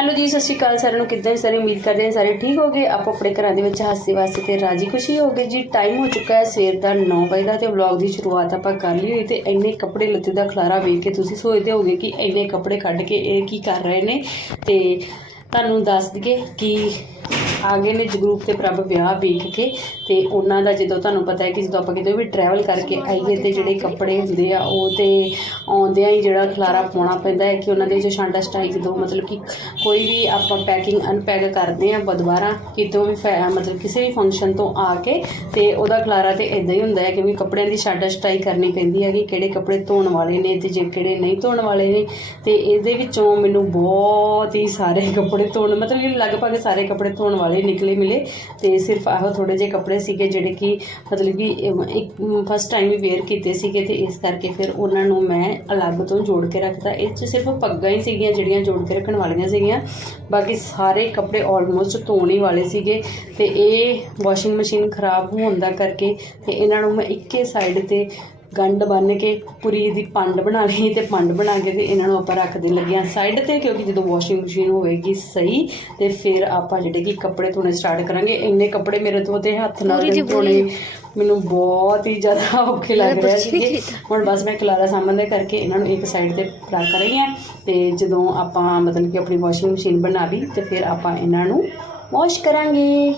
Hello ਜੀ, ਸਤਿ ਸ਼੍ਰੀ ਅਕਾਲ ਸਾਰਿਆਂ ਨੂੰ। ਕਿੱਦਾਂ ਜੀ ਸਾਰੇ? ਉਮੀਦ ਕਰਦੇ ਹਾਂ ਸਾਰੇ ਠੀਕ ਹੋਗੇ ਆਪੋ ਆਪਣੇ ਘਰਾਂ ਦੇ ਵਿੱਚ ਹਾਸੇ ਵਾਸਤੇ ਤੇ ਰਾਜੀ ਖੁਸ਼ੀ ਹੋਗੇ ਜੀ। ਟਾਈਮ ਹੋ ਚੁੱਕਾ ਹੈ ਸਵੇਰ ਦਾ 9 ਵਜੇ ਦਾ ਤੇ ਵਲੌਗ ਦੀ ਸ਼ੁਰੂਆਤ ਆਪਾਂ ਕਰ ਲਈ ਹੋਈ ਤੇ ਇੰਨੇ ਕੱਪੜੇ ਲੱਤੇ ਦਾ ਖਲਾਰਾ ਵੇਖ ਕੇ ਤੁਸੀਂ ਸੋਚਦੇ ਹੋਗੇ ਕਿ ਇੰਨੇ ਕੱਪੜੇ ਕੱਢ ਕੇ ਇਹ ਕੀ ਕਰ ਰਹੇ ਨੇ। ਤੇ ਤੁਹਾਨੂੰ ਦੱਸ ਦਈਏ ਕਿ ਆ ਗਏ ਨੇ ਜਗਰੂਪ ਤੇ ਪ੍ਰਭ ਵਿਆਹ ਵੇਖ ਕੇ ਤੇ ਉਹਨਾਂ ਦਾ ਜਦੋਂ ਤੁਹਾਨੂੰ ਪਤਾ ਹੈ ਕਿ ਜਦੋਂ ਆਪਾਂ ਕਿਤੇ ਵੀ ਟਰੈਵਲ ਕਰਕੇ ਆਈਏ ਤੇ ਜਿਹੜੇ ਕੱਪੜੇ ਹੁੰਦੇ ਆ, ਉਹ ਤੇ ਆਉਂਦਿਆਂ ਹੀ ਜਿਹੜਾ ਖਲਾਰਾ ਪਾਉਣਾ ਪੈਂਦਾ ਹੈ ਕਿ ਉਹਨਾਂ ਦੇ ਜੋ ਛਾਂਡਾ ਸਟਾਈ ਜਦੋਂ ਮਤਲਬ ਕਿ ਕੋਈ ਵੀ ਆਪਾਂ ਪੈਕਿੰਗ ਅਨਪੈਕ ਕਰਦੇ ਆ ਦੁਬਾਰਾ ਕਿਤੋਂ ਵੀ ਫੈ- ਮਤਲਬ ਕਿਸੇ ਵੀ ਫੰਕਸ਼ਨ ਤੋਂ ਆ ਕੇ ਤੇ ਉਹਦਾ ਖਲਾਰਾ ਤੇ ਇਦਾਂ ਹੀ ਹੁੰਦਾ ਹੈ ਕਿ ਵੀ ਕੱਪੜਿਆਂ ਦੀ ਛਾਂਡਾ ਸਟਾਈ ਕਰਨੀ ਪੈਂਦੀ ਹੈ ਕਿ ਕਿਹੜੇ ਕੱਪੜੇ ਧੋਣ ਵਾਲੇ ਨੇ ਤੇ ਜੇ ਕਿਹੜੇ ਨਹੀਂ ਧੋਣ ਵਾਲੇ ਨੇ ਤੇ ਇਹਦੇ ਵਿੱਚੋਂ ਮੈਨੂੰ ਬਹੁਤ ਹੀ ਸਾਰੇ ਕੱਪੜੇ ਧੋਣ, ਮਤਲਬ ਕਿ ਲਗਭਗ ਸਾਰੇ ਕੱਪੜੇ ਧੋਣ ਵਾਲੇ ਨਿਕਲੇ ਮਿਲੇ ਤੇ ਸਿਰਫ ਆਹੋ ਥੋੜੇ ਜਿਹੇ ਕੱਪੜੇ ਸੀਗੇ ਜਿਹੜੇ ਕਿ ਮਤਲਬ ਕਿ ਇੱਕ ਫਸਟ ਟਾਈਮ ਹੀ ਵੇਅਰ ਕੀਤੇ ਸੀਗੇ ਤੇ ਇਸ ਕਰਕੇ ਫਿਰ ਉਹਨਾਂ ਨੂੰ ਮੈਂ ਅਲੱਗ ਤੋਂ ਜੋੜ ਕੇ ਰੱਖਤਾ। ਇਹ 'ਚ ਸਿਰਫ ਪੱਗਾਂ ਹੀ ਸੀਗੀਆਂ ਜਿਹੜੀਆਂ ਜੋੜ ਕੇ ਰੱਖਣ ਵਾਲੀਆਂ ਸੀਗੀਆਂ, ਬਾਕੀ ਸਾਰੇ ਕੱਪੜੇ ਆਲਮੋਸਟ ਧੋਣ ਹੀ ਵਾਲੇ ਸੀਗੇ ਤੇ ਇਹ ਵਾਸ਼ਿੰਗ ਮਸ਼ੀਨ ਖਰਾਬ ਹੋਣ ਦਾ ਕਰਕੇ ਤੇ ਇਹਨਾਂ ਨੂੰ ਮੈਂ ਇੱਕੇ ਸਾਈਡ ਤੇ ਗੰਢ ਬੰਨ ਕੇ ਪੂਰੀ ਦੀ ਪੰਡ ਬਣਾ ਲਈ ਤੇ ਪੰਡ ਬਣਾ ਕੇ ਤੇ ਇਹਨਾਂ ਨੂੰ ਆਪਾਂ ਰੱਖਦੇ ਲੱਗਿਆ ਸਾਈਡ ਤੇ ਕਿਉਂਕਿ ਜਦੋਂ ਵਾਸ਼ਿੰਗ ਮਸ਼ੀਨ ਹੋਵੇਗੀ ਸਹੀ ਤੇ ਫਿਰ ਆਪਾਂ ਜਿਹੜੇ ਕਿ ਕੱਪੜੇ ਧੋਣੇ ਸਟਾਰਟ ਕਰਾਂਗੇ। ਇੰਨੇ ਕੱਪੜੇ ਮੇਰੇ ਤੋਂ ਤੇ ਹੱਥ ਨਾਲ ਧੋਣੇ। ਮੈਨੂੰ ਬਹੁਤ ਹੀ ਜ਼ਿਆਦਾ ਔਖੇ ਲੱਗ ਰਹੇ ਸੀਗੇ। ਹੁਣ ਬਸ ਮੈਂ ਕਲਾਰਾ ਸਾਹਮਣੇ ਦੇ ਕਰਕੇ ਇਹਨਾਂ ਨੂੰ ਇੱਕ ਸਾਈਡ ਤੇ ਰੱਖ ਰਹੀ ਹਾਂ। ਤੇ ਜਦੋਂ ਆਪਾਂ ਮਤਲਬ ਕਿ ਆਪਣੀ ਵਾਸ਼ਿੰਗ ਮਸ਼ੀਨ ਬਣਾ ਲਈ ਤੇ ਫਿਰ ਆਪਾਂ ਇਹਨਾਂ ਨੂੰ ਵਾਸ਼ ਕਰਾਂਗੇ।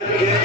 ਸੱਚੇ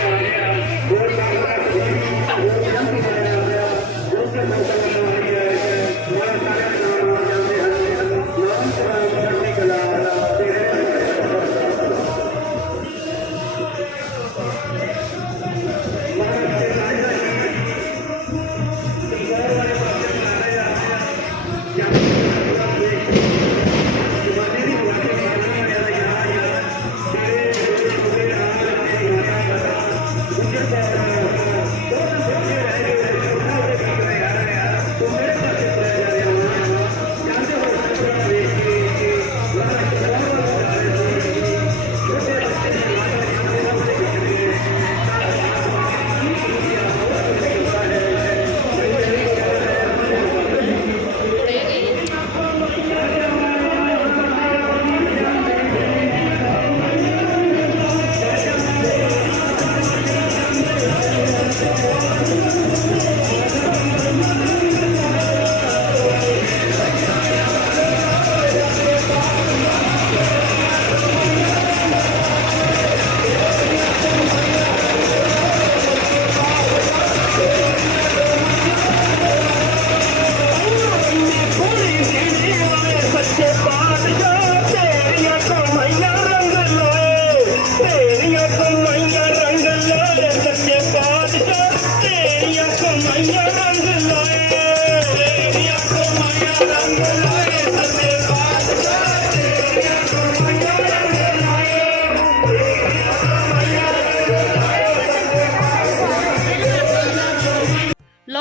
ਲੋ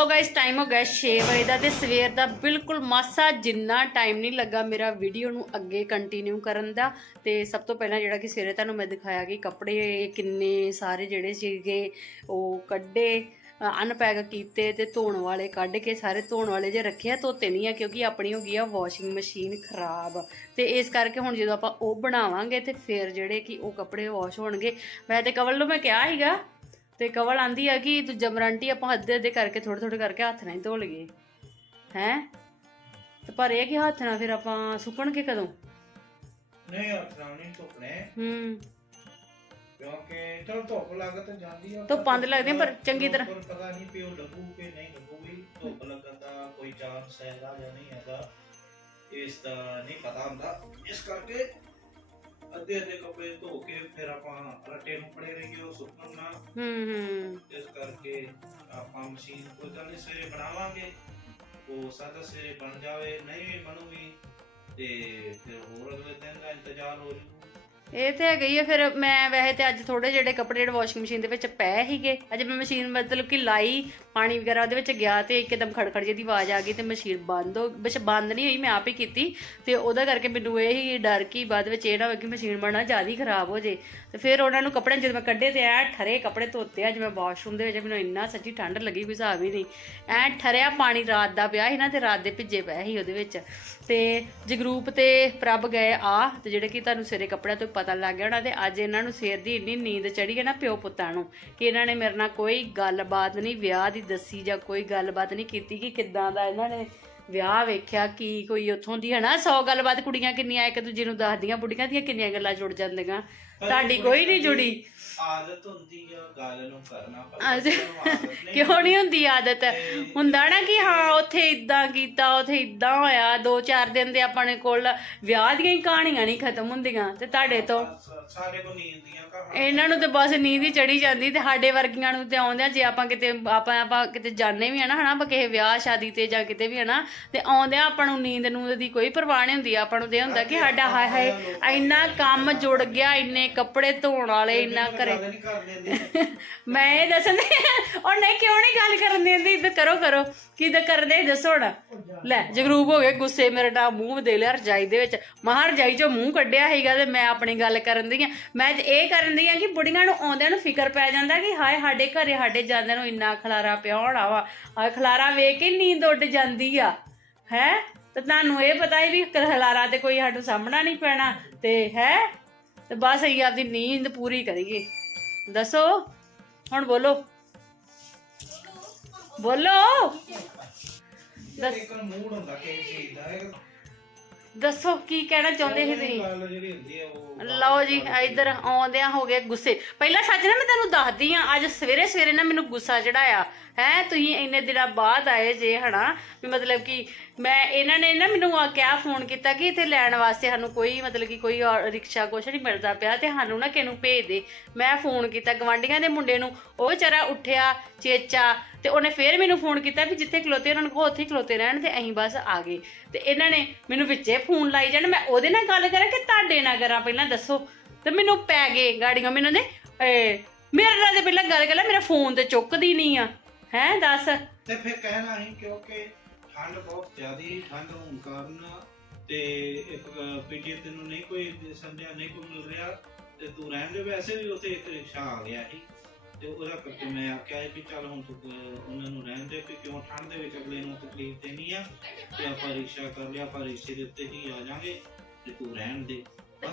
ਗਾਇਸ ਟਾਈਮ ਹੋ ਗਿਆ 6 ਵਜੇ ਦਾ ਤੇ ਸਵੇਰ ਦਾ ਬਿਲਕੁਲ ਮਾਸਾ ਜਿੰਨਾ ਟਾਈਮ ਨਹੀਂ ਲੱਗਾ ਮੇਰਾ ਵੀਡੀਓ ਨੂੰ ਅੱਗੇ ਕੰਟੀਨਿਊ ਕਰਨ ਦਾ। ਤੇ ਸਭ ਤੋਂ ਪਹਿਲਾਂ ਜਿਹੜਾ ਕਿ ਸਵੇਰੇ ਤੁਹਾਨੂੰ ਮੈਂ ਦਿਖਾਇਆ ਕਿ ਕੱਪੜੇ ਕਿੰਨੇ ਸਾਰੇ ਜਿਹੜੇ ਸੀਗੇ, ਉਹ ਕੱਢੇ। ਅਨਪੈਕ ਕੀਤੇ ਤੇ ਧੋਣ ਵਾਲੇ ਕੱਢ ਕੇ ਸਾਰੇ ਧੋਣ ਵਾਲੇ ਜੇ ਰੱਖਿਆ ਧੋਤੇ ਨਹੀਂ ਆ ਕਿਉਂਕਿ ਆਪਣੀ ਹੋ ਗਈ ਆ ਵਾਸ਼ਿੰਗ ਮਸ਼ੀਨ ਖਰਾਬ। ਤੇ ਇਸ ਕਰਕੇ ਹੁਣ ਜਦੋਂ ਆਪਾਂ ਉਹ ਬਣਾਵਾਂਗੇ ਤੇ ਫਿਰ ਜਿਹੜੇ ਕਿ ਉਹ ਕੱਪੜੇ ਵਾਸ਼ ਹੋਣਗੇ ਮੈਂ ਤੇ ਕਵਲ ਨੂੰ ਮੈਂ ਕਿਹਾ ਸੀਗਾ ਤੇ ਕਵਲ ਆਂਦੀ ਆ ਕਿ ਦੂਜਾ ਵਾਰੰਟੀ ਆਪਾਂ ਅੱਧੇ ਅੱਧੇ ਕਰਕੇ ਥੋੜੇ ਥੋੜੇ ਕਰਕੇ ਹੱਥ ਨਾਲ ਹੀ ਧੋ ਲਈਏ। ਹੈ? ਤੇ ਪਰ ਇਹ ਕਿ ਹੱਥ ਨਾਲ ਫਿਰ ਆਪਾਂ ਸੁੱਕਣਗੇ ਕਦੋਂ? ਨਹੀਂ ਹੱਥਾਂ ਨਹੀਂ ਧੁੱਪਣੇ ਹੂੰ। ਕਿਉਂਕਿ ਚਲ ਧੁੱਪ ਲੱਗ ਤਾਂ ਜਾਂਦੀ ਆ ਧੁੱਪਾਂ ਤੇ ਲੱਗਦੀਆਂ ਪਰ ਚੰਗੀ ਤਰ੍ਹਾਂ- ਪਰ ਪਤਾ ਨਹੀਂ ਵੀ ਉਹ ਲੱਗੂ ਕਿ ਨਹੀਂ ਲੱਗੂਗੀ ਧੁੱਪ ਲੱਗਣ ਦਾ ਕੋਈ ਚਾਂਸ ਹੈਗਾ ਜਾਂ ਨਹੀਂ ਹੈਗਾ ਇਸ ਦਾ ਨਹੀਂ ਪਤਾ ਹੁੰਦਾ। ਇਸ ਕਰਕੇ ਅੱਧੇ ਅੱਧੇ ਕੱਪੜੇ ਧੋ ਕੇ ਫਿਰ ਆਪਾਂ ਰੱਟੇ ਨੂੰ ਪੜੇ ਰਹੀਏ ਉਹ ਸੁੱਕਣ ਨਾ ਹੂੰ ਹੂੰ। ਇਸ ਕਰਕੇ ਆਪਾਂ ਮਸ਼ੀਨ ਕੋਈ ਗੱਲ ਨਹੀਂ ਸਵੇਰੇ ਬਣਾਵਾਂਗੇ ਉਹ ਸਾਦਾ ਸਵੇਰੇ ਬਣ ਜਾਵੇ ਨਹੀਂ ਵੀ ਬਣੂਗੀ ਤੇ ਫਿਰ ਹੋਰ ਅਗਲੇ ਦਿਨ ਦਾ ਇੰਤਜ਼ਾਰ ਹੋ ਜੂ। ਇਹ ਤੇ ਹੈਗਾ ਹੀ ਆ, ਫਿਰ ਮੈਂ ਵੈਸੇ ਤੇ ਅੱਜ ਥੋੜੇ ਜਿਹੜੇ ਕੱਪੜੇ ਜਿਹੜੇ ਵਾਸ਼ਿੰਗ ਮਸ਼ੀਨ ਦੇ ਵਿੱਚ ਪਏ ਸੀਗੇ, ਅੱਜ ਮੈਂ ਮਸ਼ੀਨ ਮਤਲਬ ਕਿ ਲਾਈ, ਪਾਣੀ ਵਗੈਰਾ ਉਹਦੇ ਵਿੱਚ ਗਿਆ ਤੇ ਇੱਕਦਮ ਖੜਖੜ ਜਿਹੀ ਦੀ ਆਵਾਜ਼ ਆ ਗਈ ਤੇ ਮਸ਼ੀਨ ਬੰਦ ਹੋ ਬਸ ਬੰਦ ਨਹੀਂ ਹੋਈ, ਮੈਂ ਆਪ ਹੀ ਕੀਤੀ ਤੇ ਉਹਦਾ ਕਰਕੇ ਮੈਨੂੰ ਇਹ ਹੀ ਡਰ ਕਿ ਬਾਅਦ ਵਿੱਚ ਇਹ ਨਾ ਹੋਵੇ ਕਿ ਮਸ਼ੀਨ ਬਣਾ ਜ਼ਿਆਦਾ ਹੀ ਖਰਾਬ ਹੋ ਜੇ। ਤੇ ਫਿਰ ਉਹਨਾਂ ਨੂੰ ਕੱਪੜੇ ਜਦੋਂ ਮੈਂ ਕੱਢੇ ਤੇ ਐ ਠਰੇ ਕੱਪੜੇ ਧੋਤੇ, ਅੱਜ ਮੈਂ ਵਾਸ਼ਰੂਮ ਦੇ ਵਿੱਚ, ਮੈਨੂੰ ਇੰਨਾ ਸੱਚੀ ਠੰਡ ਲੱਗੀ ਕੋਈ ਹਿਸਾਬ ਹੀ ਨਹੀਂ। ਐ ਠਰਿਆ ਪਾਣੀ ਰਾਤ ਦਾ ਪਿਆ ਸੀ ਨਾ ਤੇ ਰਾਤ ਦੇ ਭਿੱਜੇ ਪਏ ਸੀ ਉਹਦੇ ਵਿੱਚ। ਤੇ ਜਗਰੂਪ ਤੇ ਪ੍ਰਭ ਗਏ ਆ, ਤੇ ਜਿਹੜੇ ਕਿ ਤੁਹਾਨੂੰ ਸਿਰੇ ਕੱਪੜਿਆਂ ਤੋਂ ਪਤਾ ਲੱਗ ਗਿਆ ਹੋਣਾ, ਤੇ ਅੱਜ ਇਹਨਾਂ ਨੂੰ ਸਿਰ ਦੀ ਇੰਨੀ ਨੀਂਦ ਚੜੀ ਹੈ ਨਾ ਪਿਓ ਪੁੱਤਾਂ ਨੂੰ, ਕਿ ਇਹਨਾਂ ਨੇ ਮੇਰੇ ਨਾਲ ਕੋਈ ਗੱਲਬਾਤ ਨਹੀਂ, ਵਿਆਹ ਦੀ ਦੱਸੀ ਜਾਂ ਕੋਈ ਗੱਲਬਾਤ ਨਹੀਂ ਕੀਤੀ ਕਿ ਕਿੱਦਾਂ ਦਾ ਇਹਨਾਂ ਨੇ ਵਿਆਹ ਵੇਖਿਆ, ਕੀ ਕੋਈ ਉੱਥੋਂ ਦੀ ਹਨਾ 100 ਗੱਲਬਾਤ ਕੁੜੀਆਂ ਕਿੰਨੀਆਂ, ਇੱਕ ਦੂਜੇ ਨੂੰ ਦੱਸਦੀਆਂ ਬੁੱਢੀਆਂ ਦੀਆਂ ਕਿੰਨੀਆਂ ਗੱਲਾਂ ਜੁੜ ਜਾਂਦੀਆਂ। ਤੁਹਾਡੀ ਕੋਈ ਨਹੀਂ ਜੁੜੀ। ਆਦਤ ਹੁੰਦੀ ਆ ਗੱਲ ਨੂੰ ਕਰਨਾ ਪਰ ਅੱਜ- ਕਿਉਂ ਨਹੀਂ ਹੁੰਦੀ। ਆਦਤ? ਹੁੰਦਾ ਨਾ ਕਿ ਹਾਂ ਉੱਥੇ ਇਦਾਂ ਕੀਤਾ ਉੱਥੇ ਇਦਾਂ ਹੋਇਆ ਦੋ ਚਾਰ ਦਿਨ ਦੇ ਆਪਣੇ ਕੋਲ ਵਿਆਹ ਦੀਆਂ ਹੀ ਕਹਾਣੀਆਂ ਨਹੀਂ ਖਤਮ ਹੁੰਦੀਆਂ ਤੇ ਤੁਹਾਡੇ ਤੋਂ। ਸ- ਸਾਰੇ ਕੋ ਨੀਂਦ ਦੀਆਂ ਕਹਾਣੀਆਂ। ਇਹਨਾਂ ਨੂੰ ਤੇ ਬਸ ਨੀਂਦ ਹੀ ਚੜੀ ਜਾਂਦੀ ਤੇ ਸਾਡੇ ਵਰਗੀਆਂ ਨੂੰ ਤੇ ਆਉਂਦਿਆਂ ਜੇ ਆਪਾਂ ਕਿਤੇ ਆਪਾਂ ਆਪਾਂ ਕਿਤੇ ਜਾਣੇ ਵੀ ਆ ਨਾ ਹਨਾ ਆਪਾਂ ਕਿਸੇ ਵਿਆਹ ਸ਼ਾਦੀ ਤੇ ਜਾਂ ਕਿਤੇ ਵੀ ਹਨਾ ਤੇ ਆਉਂਦਿਆਂ ਆਪਾਂ ਨੂੰ ਨੀਂਦ ਨੂੰ ਦੀ ਕੋਈ ਪਰਵਾਹ ਨਹੀਂ ਹੁੰਦੀ ਆਪਾਂ ਨੂੰ ਤੇ ਹੁੰਦਾ ਕਿ ਸਾਡਾ ਹਾਏ ਹਾਏ ਇੰਨਾ ਕੰਮ ਜੁੜ ਗਿਆ ਇੰਨੇ ਕੱਪੜੇ ਧੋਣ ਵਾਲੇ ਇੰਨਾ ਕਰ ਮੈਂ ਇਹ ਦੱਸਣ ਔਰ ਨਹੀਂ ਕਿਉਂ ਨਹੀਂ ਗੱਲ ਕਰਨ ਦਿੰਦੀ? ਤੇ ਕਰੋ ਕਰੋ। ਕੀ ਤਾਂ ਕਰਦੇ? ਦੱਸੋ ਹੁਣ। ਲੈ ਜਗਰੂਪ ਹੋ ਗਏ ਗੁੱਸੇ ਮੇਰੇ ਨਾਲ ਮੂੰਹ ਦੇ ਲਿਆ ਰਜਾਈ ਦੇ ਵਿੱਚ। ਮਹਾਂ ਰਜਾਈ ਚੋਂ ਮੂੰਹ ਕੱਢਿਆ ਸੀਗਾ ਤੇ ਮੈਂ ਆਪਣੀ ਗੱਲ ਕਰਨ ਦੀ ਆ। ਮੈਂ ਇਹ ਕਰਨ ਦੀ ਆ ਕਿ ਬੁੜੀਆਂ ਨੂੰ ਆਉਂਦਿਆਂ ਨੂੰ ਫਿਕਰ ਪੈ ਜਾਂਦਾ ਕਿ ਹਾਏ ਸਾਡੇ ਘਰੇ ਸਾਡੇ ਜਾਂਦਿਆਂ ਨੂੰ ਇੰਨਾ ਖਲਾਰਾ ਪਿਆ ਹੋਣਾ ਵਾ। ਆ ਖਲਾਰਾ ਵੇਖ ਕੇ ਨੀਂਦ ਉੱਡ ਜਾਂਦੀ ਆ। ਹੈ? ਤੇ ਤੁਹਾਨੂੰ ਇਹ ਪਤਾ ਹੀ ਵੀ ਖਲਾਰਾ ਤੇ ਕੋਈ ਸਾਨੂੰ ਸਾਹਮਣਾ ਨਹੀਂ ਪੈਣਾ। ਤੇ ਹੈ? ਤੇ ਬਸ ਅਸੀਂ ਆਪਦੀ ਨੀਂਦ ਪੂਰੀ ਕਰੀਏ। ਦੱਸੋ? ਹੁਣ ਬੋਲੋ। ਬੋਲੋ। ਇੱਕ ਮੂਡ ਹੁੰਦਾ ਕਿ ਚੀਜ਼ ਦਾ ਇੱਕ ਦੱਸੋ ਕੀ ਕਹਿਣਾ ਚਾਹੁੰਦੇ ਸੀ ਤੁਸੀਂ? ਗੱਲ ਜਿਹੜੀ ਹੁੰਦੀ ਆ ਉਹ ਲਓ ਜੀ ਇੱਧਰ ਆਉਂਦਿਆਂ ਹੋ ਗਏ ਗੁੱਸੇ। ਪਹਿਲਾਂ ਸੱਚ ਨਾ ਮੈਂ ਤੁਹਾਨੂੰ ਦੱਸਦੀ ਆ ਅੱਜ ਸਵੇਰੇ ਸਵੇਰੇ ਨਾ ਮੈਨੂੰ ਗੁੱਸਾ ਚੜਾਇਆ ਹੈ ਤੁਸੀਂ ਇੰਨੇ ਦਿਨਾਂ ਬਾਅਦ ਆਏ ਜੇ ਹਨਾ? ਵੀ ਮਤਲਬ ਕਿ ਮੈਂ, ਇਹਨਾਂ ਨੇ ਨਾ ਮੈਨੂੰ ਆ ਕਿਹਾ, ਫੋਨ ਕੀਤਾ ਕਿ ਇੱਥੇ ਲੈਣ ਵਾਸਤੇ ਸਾਨੂੰ ਕੋਈ ਮਤਲਬ ਕਿ ਕੋਈ ਔ- ਰਿਕਸ਼ਾ ਕੁਛ ਨਹੀਂ ਮਿਲਦਾ ਪਿਆ ਤੇ ਸਾਨੂੰ ਨਾ ਕਿਹਨੂੰ ਭੇਜ ਦੇ। ਮੈਂ ਫੋਨ ਕੀਤਾ ਗਵਾਂਢੀਆਂ ਦੇ ਮੁੰਡੇ ਨੂੰ, ਉਹ ਵਿਚਾਰਾ ਉੱਠਿਆ, ਚੇਚਾ ਤੇ ਉਹਨੇ ਫੇਰ ਮੈਨੂੰ ਫੋਨ ਕੀਤਾ ਵੀ ਜਿੱਥੇ ਖਲੋਤੇ ਉਹਨਾਂ ਨੂੰ ਕਹੋ, ਉੱਥੇ ਹੀ ਖਲੋਤੇ ਰਹਿਣ ਤੇ ਅਸੀਂ ਬਸ ਆ ਗਏ। ਤੇ ਇਹਨਾਂ ਨੇ ਮੈਨੂੰ ਵਿੱਚੇ ਫੋਨ ਲਾਈ ਜਾਣ, ਮੈਂ ਉਹਦੇ ਨਾਲ ਗੱਲ ਕਰਾਂ ਕਿ ਤੁਹਾਡੇ ਨਾਲ ਕਰਾਂ ਪਹਿਲਾਂ ਦੱਸੋ? ਤੇ ਮੈਨੂੰ ਪੈ ਗਏ ਗਾੜੀਆਂ, ਮੈਨੂੰ ਨੇ ਏ ਮੇਰੇ ਨਾਲ ਤੇ ਪਹਿਲਾਂ ਗੱਲ ਕਰ ਲੈ ਮੇਰਾ ਫੋਨ ਤੇ ਚੁੱਕਦੀ ਨਹੀਂ ਆ। ਹੈਂ, ਦੱਸ? ਤੇ ਫਿਰ ਕਹਿਣਾ ਹੀ ਕਿਉਂਕਿ ਠੰਡ ਬਹੁਤ ਜ਼ਿਆਦੀ ਠੰਡ ਹੋਣ ਕਾਰਨ ਤੇ ਇੱਕ ਪੀਟੀਏ ਤੈਨੂੰ ਨਹੀਂ ਕੋਈ ਸਮਝਿਆ ਨਹੀਂ ਕੋਈ ਮਿਲ ਰਿਹਾ ਤੇ ਤੂੰ ਰਹਿਣ ਦੇ ਵੈਸੇ ਵੀ ਉੱਥੇ ਇੱਕ ਰਿਕਸ਼ਾ ਆ ਗਿਆ ਸੀ ਤੇ ਉਹਦਾ ਕਰਕੇ ਮੈਂ ਆਖਿਆ ਸੀ ਵੀ ਚੱਲ ਹੁਣ ਤੂੰ ਉਹਨਾਂ ਨੂੰ ਰਹਿਣ ਦੇ ਕਿ ਕਿਉਂ ਠੰਡ ਦੇ ਵਿੱਚ ਅਗਲੇ ਨੂੰ ਤਕਲੀਫ ਦੇਣੀ ਆ ਤੇ ਆਪਾਂ ਰਿਕਸ਼ਾ ਕਰ ਲਿਆ ਆਪਾਂ ਰਿਕਸ਼ੇ ਦੇ ਉੱਤੇ ਹੀ ਆ ਜਾਾਂਗੇ ਤੇ ਤੂੰ ਰਹਿਣ ਦੇ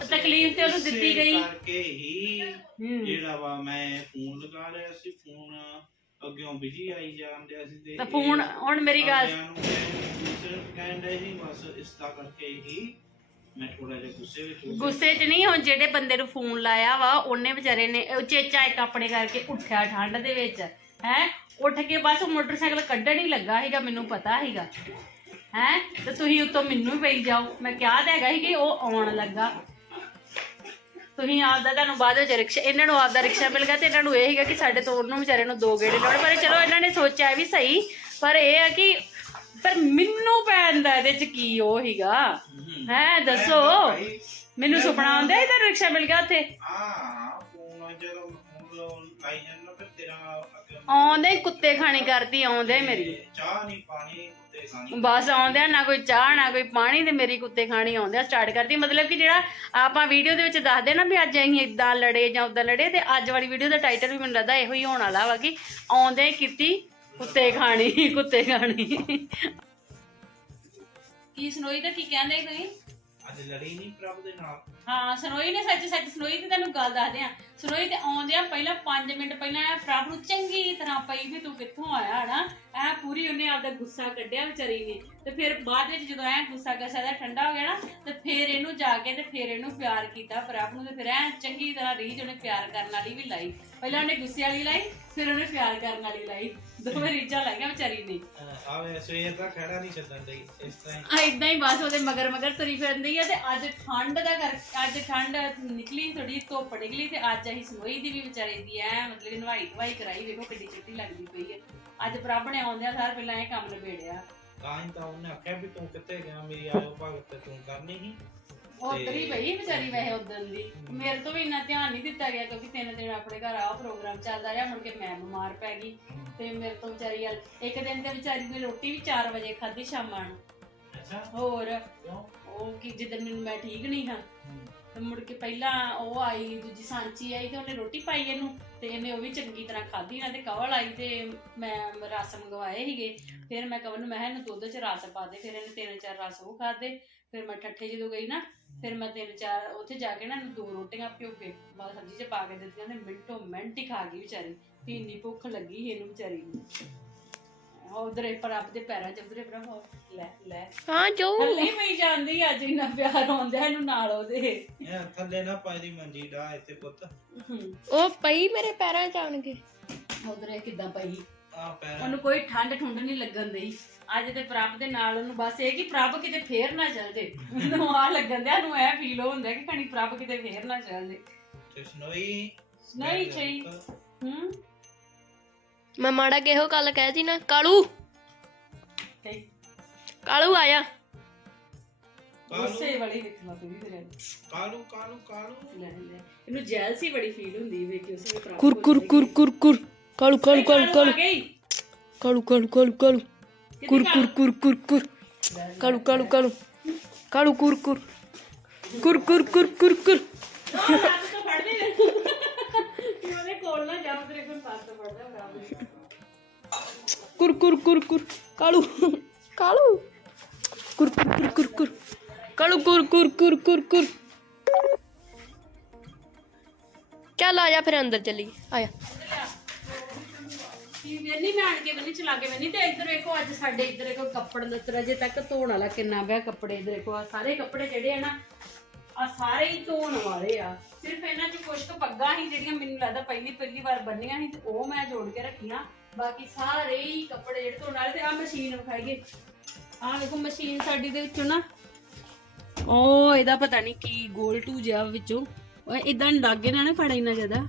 ਤਕਲੀਫ ਤੇ ਉਹਨੂੰ ਦਿੱਤੀ ਗਈ। ਕਰਕੇ ਹੀ ਹੂੰ ਜਿਹੜਾ ਵਾ ਮੈਂ ਫੋਨ ਲਗਾ ਰਿਹਾ ਸੀ ਫੋਨ ਅੱਗਿਓਂ ਬਿਜ਼ੀ ਆਈ ਜਾਂਦਿਆ ਸੀ ਤੇ ਤਾਂ ਫੋਨ ਹੁਣ ਮੇਰੀ ਗੱਲ ਡਿਆ ਸੀ ਬਸ ਇਸ ਦਾ ਕਰਕੇ ਹੀ ਮੈਂ ਥੋੜਾ ਜਿਹਾ ਗੁੱਸੇ ਵਿੱਚ ਹੋ ਗਿਆ। ਗੁੱਸੇ 'ਚ ਨਹੀਂ ਹੁਣ ਜਿਹੜੇ ਬੰਦੇ ਨੂੰ ਫੋਨ ਲਾਇਆ ਵਾ ਉਹਨੇ ਵਿਚਾਰੇ ਨੇ ਉਹ ਚੇਚਾ ਇੱਕ ਆਪਣੇ ਕਰਕੇ ਉੱਠਿਆ ਠੰਡ ਦੇ ਵਿੱਚ ਹੈ? ਉੱਠ ਕੇ ਬਸ ਮੋਟਰਸਾਈਕਲ ਕੱਢਣ ਹੀ ਲੱਗਾ ਸੀਗਾ ਮੈਨੂੰ ਪਤਾ ਸੀਗਾ। ਹੈ? ਤੇ ਤੁਸੀਂ ਉੱਤੋਂ ਮੈਨੂੰ ਹੀ ਪਈ ਜਾਓ। ਮੈਂ ਕਿਹਾ ਤਾਂ ਹੈਗਾ ਸੀ ਕਿ ਉਹ ਆਉਣ ਲੱਗਾ। ਤੁਸੀਂ ਆਪਦਾ ਤੁਹਾਨੂੰ ਬਾਅਦ ਵਿੱਚ ਰਿਕਸ਼ਾ ਇਹਨਾਂ ਨੂੰ ਆਪਦਾ ਰਿਕਸ਼ਾ ਮਿਲ ਗਿਆ ਤੇ ਇਹਨਾਂ ਨੂੰ ਇਹ ਸੀਗਾ ਕਿ ਸਾਡੇ ਤੋਂ ਉਹਨੂੰ ਵਿਚਾਰੇ ਨੂੰ ਦੋ ਗੇੜੇ ਲਾਉਣੇ। ਪਰ ਚਲੋ ਇਹਨਾਂ ਨੇ ਸੋਚਿਆ ਵੀ ਸਹੀ ਪਰ ਇਹ ਆ ਕਿ ਪਰ ਮੈਨੂੰ ਪੈਣ ਦਾ ਇਹਦੇ ਚ ਕੀ ਉਹ ਹਮ। ਹੈ। ਦੱਸੋ। ਮੈਨੂੰ ਸੁਪਨਾ ਆਉਂਦਾ ਇਹਦਾ ਰਿਕਸ਼ਾ ਮਿਲ ਗਿਆ ਉੱਥੇ। ਹਾਂ ਫੋਨ ਜਦੋਂ ਲਾਈ ਜਾਂਦਾ ਫਿਰ ਤੇਰਾ ਕਿਉਂ ਆਉਂਦੇ ਕੁੱਤੇ ਖਾਣੀ ਕਰਦੀ ਆਉਂਦੇ ਮੇਰੀ। ਚਾਹ ਨਹੀਂ ਪਾਣੀ ਕੁੱਤੇ ਖਾਣੀ। ਬਸ ਆਉਂਦਿਆਂ ਨਾ ਕੋਈ ਚਾਹ ਨਾ ਕੋਈ ਪਾਣੀ ਤੇ ਮੇਰੀ ਕੁੱਤੇ ਖਾਣੀ ਆਉਂਦਿਆਂ ਸਟਾਰਟ ਕਰਦੀ। ਮਤਲਬ ਕਿ ਜਿਹੜਾ ਆਪਾਂ ਵੀਡੀਓ ਦੇ ਵਿੱਚ ਦੱਸਦੇ ਨਾ ਵੀ ਅੱਜ ਅਸੀਂ ਇਦਾਂ ਲੜੇ ਜਾਂ ਉਦਾਂ ਲੜੇ ਤੇ ਅੱਜ ਵਾਲੀ ਵੀਡੀਓ ਦਾ ਟਾਈਟਲ ਵੀ ਮੈਨੂੰ ਲੱਗਦਾ ਇਹੋ ਹੀ ਹੋਣ ਵਾਲਾ ਵਾ ਕਿ ਆਉਂਦੇ ਕੀਤੀ ਕੁੱਤੇ ਖਾਣੀ ਕੁੱਤੇ ਖਾਣੀ। ਕੀ ਸੁਣੋਈ ਤਾਂ ਕੀ ਕਹਿੰਦੇ ਤੁਸੀਂ? ਅੱਜ ਲੜੀ ਨਹੀਂ ਪ੍ਰਭ ਦੇ ਨਾਲ। ਹਾਂ, ਸਨੋਈ ਨੇ ਸੱਚ ਸੱਚ ਸਨੋਈ ਦੀ ਤੈਨੂੰ ਗੱਲ ਦੱਸਦੇ ਆ। ਸਨੋਈ ਤੇ ਆਉਂਦੇ ਆ ਪਹਿਲਾਂ 5 ਮਿੰਟ ਪਹਿਲਾਂ ਇਹ ਪ੍ਰਭ ਨੂੰ ਚੰਗੀ ਤਰ੍ਹਾਂ ਪਈ ਵੀ ਤੂੰ ਕਿੱਥੋਂ ਆਇਆ ਹਨਾ ਇਹ ਪੂਰੀ ਉਹਨੇ ਆਪਦਾ ਗੁੱਸਾ ਕੱਢਿਆ ਵਿਚਾਰੀ ਨੇ। ਤੇ ਫਿਰ ਬਾਅਦ ਵਿੱਚ ਜਦੋਂ ਐ ਗੁੱਸਾ ਗੱਸਾ ਦਾ ਠੰਡਾ ਹੋ ਗਿਆ ਨਾ ਤੇ ਫਿਰ ਇਹਨੂੰ ਜਾ ਕੇ ਤੇ ਫਿਰ ਇਹਨੂੰ ਪਿਆਰ ਕੀਤਾ ਪ੍ਰਭ ਨੂੰ ਤੇ ਫਿਰ ਐ ਚੰਗੀ ਤਰ੍ਹਾਂ ਰੀਝ ਉਹਨੇ ਪਿਆਰ ਕਰਨ ਵਾਲੀ ਵੀ ਲਾਈ। ਪਹਿਲਾਂ ਉਹਨੇ ਗੁੱਸੇ ਵਾਲੀ ਲਾਈ ਫਿਰ ਉਹਨੇ ਪਿਆਰ ਕਰਨ ਵਾਲੀ ਲਾਈ। ਦੋਵੇਂ ਰੀਝਾਂ ਲਾਈਆਂ ਵਿਚਾਰੀ ਨੇ ਆਵੇ ਸਵੇਰ ਦਾ ਖੜਾ ਨਹੀਂ ਛੱਡਣ ਦੀ ਇਸ ਤਰ੍ਹਾਂ ਹੀ। ਆ ਇਦਾਂ ਹੀ ਬਸ ਉਹਦੇ ਮਗਰ ਮਗਰ ਤੁਰੀ ਫਿਰਦੀ ਆ ਤੇ ਅੱਜ ਠੰਡ ਦਾ ਕਰ ਅੱਜ ਠੰਡ ਨਿਕਲੀ ਥੋੜੀ ਧੁੱਪ ਨਿਕਲੀ ਤੇ ਅੱਜ ਅਸੀਂ ਸਨੋਈ ਦੀ ਵੀ ਵਿਚਾਰੇ ਦੀ ਐ ਮਤਲਬ ਕਿ ਨਵਾਈ ਧਵਾਈ ਕਰਾਈ ਵੇਖੋ ਕਿੱਡੀ ਚਿੱਟੀ ਲੱਗਦੀ ਪਈ ਹੈ ਅੱਜ ਪ੍ਰਭ ਨੇ ਆਉਂਦਿਆਂ ਸਾਰ ਪਹਿਲਾਂ ਇਹ ਕੰਮ ਨਿਬੇੜਿਆ। ਤਾਂ ਹੀ ਤਾਂ ਉਹਨੇ ਆਖਿਆ ਵੀ ਤੂੰ ਕਿੱਥੇ ਗਿਆ? ਮੇਰੀ ਆਇਓ ਭਗਤ ਤੇ ਤੂੰ ਕਰਨੀ ਸੀ। ਉਹ ਉਤਰੀ ਪਈ ਵਿਚਾਰੀ ਵੈਸੇ ਉਦੋਂ ਦੀ। ਮੇਰੇ ਤੋਂ ਵੀ ਇੰਨਾ ਧਿਆਨ ਨਹੀਂ ਦਿੱਤਾ ਗਿਆ ਕਿਉਂਕਿ ਤਿੰਨ ਦਿਨ ਆਪਣੇ ਘਰ ਆ ਪ੍ਰੋਗਰਾਮ ਚੱਲਦਾ ਰਿਹਾ ਮੁੜ ਕੇ ਮੈਂ ਬਿਮਾਰ ਪੈ ਗਈ। ਤੇ ਮੇਰੇ ਤੋਂ ਵਿਚਾਰੀ ਵੱਲ ਇੱਕ ਦਿਨ ਤੇ ਵਿਚਾਰੀ ਨੇ ਰੋਟੀ ਵੀ 4 ਵਜੇ ਖਾਧੀ ਸ਼ਾਮਾਂ ਨੂੰ। ਅੱਛਾ। ਹੋਰ ਕਿਉਂ? ਉਹ ਕਿ ਮੈਨੂੰ ਮੈਂ ਠੀਕ ਨਹੀਂ ਹਾਂ। ਤੇ ਮੁੜ ਕੇ ਪਹਿਲਾਂ ਉਹ ਆਈ, ਦੂਜੀ ਸਾਂਚੀ ਆਈ ਤੇ ਉਹਨੇ ਰੋਟੀ ਪਾਈ ਇਹਨੂੰ ਤੇ ਇਹਨੇ ਉਹ ਵੀ ਚੰਗੀ ਤਰ੍ਹਾਂ ਖਾਧੀ ਨਾ ਤੇ ਕਵਲ ਆਈ ਤੇ ਮੈਂ ਰਸ ਮੰਗਵਾਏ ਸੀਗੇ। ਫਿਰ ਮੈਂ ਕਵਲ ਨੂੰ ਮੈਂ ਕਿਹਾ ਇਹਨੂੰ ਦੁੱਧ 'ਚ ਰਸ ਪਾ ਦੇ, ਫਿਰ ਇਹਨੇ ਤਿੰਨ ਚਾਰ ਰਸ ਉਹ ਖਾਦੇ ਫਿਰ ਮੈਂ ਠੱਠੇ ਜਦੋਂ ਗਈ ਨਾ, ਫਿਰ ਮੈਂ ਤਿੰਨ ਚਾਰ ਉੱਥੇ ਜਾ ਕੇ ਨਾ ਇਹਨੂੰ ਦੋ ਰੋਟੀਆਂ ਭਿਓ ਕੇ ਬਾਅਦ ਸਬਜ਼ੀ 'ਚ ਪਾ ਕੇ ਦਿੱਤੀਆਂ ਤੇ ਮਿੰਟੋ ਮਿੰਟ ਹੀ ਖਾ ਗਈ ਵਿਚਾਰੀ ਵੀ ਇੰਨੀ ਭੁੱਖ ਲੱਗੀ ਸੀ ਇਹਨੂੰ ਵਿਚਾਰੀ ਨੂੰ। ਉਧਰੇ ਪਰ ਆਪਦੇ ਪੈਰਾਂ 'ਚ ਉਧਰੇ ਪਰ ਲੈ ਲੈ। ਹਾਂ ਜੋ। ਹੱਲੀ ਪਈ ਜਾਂਦੀ ਅੱਜ ਇੰਨਾ ਪਿਆਰ ਆਉਂਦਾ ਇਹਨੂੰ ਨਾਲ ਉਹਦੇ। ਇਹ ਥੱਲੇ ਨਾ ਪਾਈ ਦੀ ਮੰਜੀ ਡਾ ਇੱਥੇ ਪੁੱਤ। ਉਹ ਪਈ ਮੇਰੇ ਪੈਰਾਂ 'ਚ ਆਣ ਕੇ ਉਧਰੇ ਕਿਦਾਂ ਪਈ? ਆ ਪੈਰ ਉਹਨੂੰ ਕੋਈ ਠੰਡ ਠੁੰਡ ਨਹੀਂ ਲੱਗਣ ਦਈ। ਅੱਜ ਤੇ ਪ੍ਰਭ ਦੇ ਨਾਲ ਉਹਨੂੰ ਬਸ ਇਹ ਕਿ ਪ੍ਰਭ ਕਿਤੇ ਫੇਰ ਨਾ ਚੱਲ ਜੇ। ਉਹਨੂੰ ਆ ਲੱਗਣ ਦਿਆ ਨੂੰ ਇਹ ਫੀਲ ਹੁੰਦਾ ਕਿ ਕਣੀ ਪ੍ਰਭ ਕਿਤੇ ਫੇਰ ਨਾ ਚੱਲ ਜੇ। ਤੇ ਸਨੋਈ। ਨਹੀਂ ਚਾਹੀ ਹੂੰ। ਮੈਂ ਮਾੜਾ ਕਿਹੋ ਗੱਲ ਕਹਿਤੀ ਨਾ ਕਾਲੂ। ਤੇ ਕਾਲੂ ਆਇਆ। ਗੁੱਸੇ ਵਾਲੀ ਵੇਖਣਾ ਤੂੰ ਵੀ ਤੇਰੇ ਕਾਲੂ ਕਾਲੂ ਕਾਲੂ। ਲੈ ਲੈ। ਇਹਨੂੰ ਜੈਲਸੀ ਬੜੀ ਫੀਲ ਹੁੰਦੀ ਵੇਖ ਕੇ ਉਸੇ ਪ੍ਰਭ ਕੁਰ ਕੁਰ ਕੁਰ ਕੁਰ ਕੁਰ। ਕਾਲੂ ਕਾਲੂ ਕਾਲੂ ਕਾਲੂ ਕਾਲੂ। ਕਾਲੂ ਕਾਲੂ ਕਾਲੂ ਕੁਰ ਕੁਰ ਕੁਰ ਕੁਰ ਕੁਰ। ਕਾਲੂ ਕਾਲੂ ਕਾਲੂ। ਕਾਲੂ ਕੁਰ ਕੁਰ। ਕੁਰ ਕੁਰ ਕੁਰ ਕੁਰ ਕੁਰ। ਫੜ ਲੈ ਉਹਦੇ ਕੋਲ ਨਾ ਜਾ ਤੇਰੇ ਕੋਲ ਹੱਥ ਤੋਂ ਫੜਦਾ ਬਰਾਬਰ ਕੁਰ ਕੁਰ ਕੁਰ ਕੁਰ ਕਾਲੂ। ਕਾਲੂ? ਕੁਰ ਕੁਰ ਕੁਰ ਕੁਰ ਕੁਰ ਕਾਲੂ ਕੁਰ ਕੁਰ ਕੁਰ ਕੁਰ ਕੁਰ। ਚੱਲ ਆ ਜਾ ਫਿਰ ਅੰਦਰ ਚੱਲੀ ਆਇਆ ਕੀ ਵੇਨੀ ਮੈਂ ਆਣ ਕੇ ਬੰਨੀ ਚਲਾ ਕੇ ਬੰਨੀ ਤੇ ਇੱਧਰ ਵੇਖੋ ਅੱਜ ਸਾਡੇ ਇੱਧਰ ਵੇਖੋ ਕੱਪੜ ਲੱਤਰ ਅਜੇ ਤੱਕ ਧੋਣ ਵਾਲਾ ਕਿੰਨਾ ਪਿਆ ਕੱਪੜੇ ਇੱਧਰ ਵੇਖੋ ਸਾਰੇ ਕੱਪੜੇ ਜਿਹੜੇ ਆ ਨਾ ਆ ਸਾਰੇ ਹੀ ਧੋਣ ਵਾਲੇ ਆ। ਸਿਰਫ ਇਹਨਾਂ 'ਚ ਕੁਝ ਕੁ ਪੱਗਾਂ ਸੀ ਜਿਹੜੀਆਂ ਮੈਨੂੰ ਲੱਗਦਾ ਪਹਿਲੀ ਪਹਿਲੀ ਵਾਰ ਬੰਨੀਆਂ ਸੀ ਤੇ ਉਹ ਮੈਂ ਜੋੜ ਕੇ ਰੱਖੀਆਂ। ਬਾਕੀ ਸਾਰੇ ਹੀ ਕੱਪੜੇ ਜਿਹੜੇ ਧੋਣ ਵਾਲੇ ਤੇ ਆ ਮਸ਼ੀਨ ਵਿਖਾਈਏ ਆ ਵੇਖੋ ਮਸ਼ੀਨ ਸਾਡੀ ਦੇ ਵਿੱਚੋਂ ਨਾ ਉਹ ਇਹਦਾ ਪਤਾ ਨਹੀਂ ਕੀ ਗੋਲ ਟੂ ਜਿਹਾ ਵਿੱਚੋਂ। ਉਹ ਇਦਾਂ ਲਾਗੇ ਨਾ ਨਾ ਫੜਾ ਇੰਨਾ ਜ਼ਿਆਦਾ।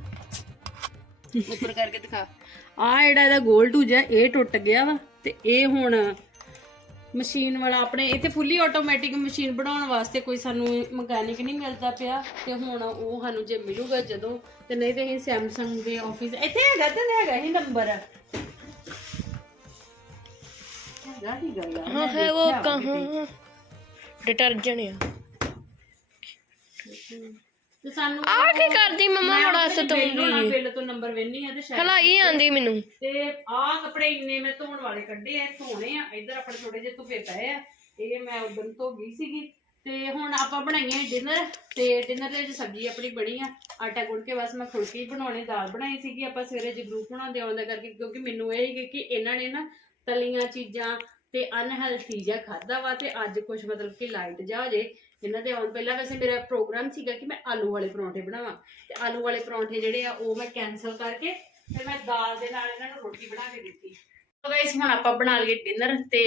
ਉੱਪਰ ਕਰਕੇ ਦਿਖਾ। ਆ ਜਿਹੜਾ ਇਹਦਾ ਗੋਲ ਟੂ ਜਿਹਾ ਇਹ ਟੁੱਟ ਗਿਆ ਵਾ ਤੇ ਇਹ ਹੁਣ ਮਸ਼ੀਨ ਵਾਲਾ ਆਪਣੇ ਇੱਥੇ ਫੁੱਲੀ ਆਟੋਮੈਟਿਕ ਮਸ਼ੀਨ ਬਣਾਉਣ ਵਾਸਤੇ ਕੋਈ ਸਾਨੂੰ ਮਕੈਨਿਕ ਨਹੀਂ ਮਿਲਦਾ ਪਿਆ ਤੇ ਹੁਣ ਉਹ ਸਾਨੂੰ ਜੇ ਮਿਲੂਗਾ ਜਦੋਂ ਤੇ ਨਹੀਂ ਤੇ ਅਸੀਂ ਸੈਮਸੰਗ ਦੇ ਆਫਿਸ ਇੱਥੇ ਹੈਗਾ ਤੇ ਹੈਗਾ ਹੀ ਨੰਬਰ हाँ है वो कहाँ डिटर्जेंट है ਤੇ ਸਾਨੂੰ ਆ ਕੀ ਕਰਦੀ ਮੰਮਾ ਮੈਂ ਬੜਾ ਉੱਥੇ ਬਿੱਲ ਹੋਣਾ, ਸਤਾਉਂਦੀ ਬਿੱਲ ਤੋਂ ਨੰਬਰ ਵੇਨੀ ਆ ਤੇ ਸ਼ਾਇਦ ਹਲਾਈ ਆਂਦੀ ਮੈਨੂੰ ਤੇ ਆਹ ਕੱਪੜੇ ਇੰਨੇ ਮੈਂ ਧੋਣ ਵਾਲੇ ਕੱਢੇ ਆ ਧੋਣੇ ਆ ਇੱਧਰ ਆਪਣੇ ਥੋੜੇ ਜਿਹੇ ਧੁੱਪੇ ਪਏ ਆ ਇਹ ਮੈਂ ਉਦੋਂ ਧੋ ਗਈ ਸੀਗੀ ਤੇ ਹੁਣ ਆਪਾਂ ਬਣਾਈਏ ਡਿਨਰ ਤੇ ਡਿਨਰ ਦੇ ਵਿੱਚ ਸਬਜ਼ੀ ਆਪਣੀ ਬਣੀ ਆ ਆਟਾ ਗੁੰਨ ਕੇ ਬਸ ਮੈਂ ਫੁਲਕੇ ਹੀ ਬਣਾਉਣੇ ਦਾਲ ਬਣਾਈ ਸੀਗੀ ਆਪਾਂ ਸਵੇਰੇ ਜਗਰੂਪ ਬਣਾਉਂਦੇ ਆਉਂਦਾ ਕਰਕੇ ਕਿਉਂਕਿ ਮੈਨੂੰ ਇਹ ਸੀ ਕਿ ਇਹਨਾਂ ਨੇ ਨਾ ਤਲੀਆਂ ਚੀਜ਼ਾਂ ਤੇ ਅਨਹੈਲਥੀ ਜਿਹਾ ਖਾਦਾ ਵਾ ਤੇ ਅੱਜ ਕੁਝ ਮਤਲਬ ਕਿ ਲਾਈਟ ਜਾ ਹੋ ਜੇ। ਇਹਨਾਂ ਦੇ ਆਉਣ ਪਹਿਲਾਂ ਵੈਸੇ ਮੇਰਾ ਪ੍ਰੋਗਰਾਮ ਸੀਗਾ ਕਿ ਮੈਂ ਆਲੂ ਵਾਲੇ ਪਰੌਂਠੇ ਬਣਾਵਾਂ। ਤੇ ਆਲੂ ਵਾਲੇ ਪਰੌਂਠੇ ਜਿਹੜੇ ਆ ਉਹ ਮੈਂ ਕੈਨਸਲ ਕਰਕੇ ਫਿਰ ਮੈਂ ਦਾਲ ਦੇ ਨਾਲ ਇਹਨਾਂ ਨੂੰ ਰੋਟੀ ਬਣਾ ਕੇ ਦਿੱਤੀ। ਗਾਇਸ ਹੁਣ ਆਪਾਂ ਬਣਾ ਲਈਏ ਡਿਨਰ ਤੇ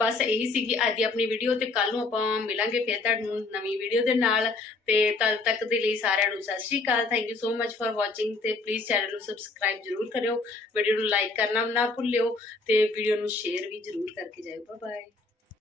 ਬਸ ਇਹੀ ਸੀਗੀ ਅੱਜ ਦੀ ਆਪਣੀ ਵੀਡੀਓ ਤੇ ਕੱਲ ਨੂੰ ਆਪਾਂ ਮਿਲਾਂਗੇ ਫਿਰ ਤੁਹਾਨੂੰ ਨਵੀਂ ਵੀਡੀਓ ਦੇ ਨਾਲ। ਤੇ ਤਦ ਤੱਕ ਦੇ ਲਈ ਸਾਰਿਆਂ ਨੂੰ ਸਤਿ ਸ਼੍ਰੀ ਅਕਾਲ। Thank you so much for watching ਤੇ ਪਲੀਜ਼ ਚੈਨਲ ਨੂੰ ਸਬਸਕ੍ਰਾਈਬ ਜਰੂਰ ਕਰਿਓ। ਵੀਡੀਓ ਨੂੰ ਲਾਈਕ ਕਰਨਾ ਨਾ ਭੁੱਲਿਓ ਤੇ ਵੀਡੀਓ ਨੂੰ ਸ਼ੇਅਰ ਵੀ ਜਰੂਰ ਕਰਕੇ ਜਾਇਓ। Bye bye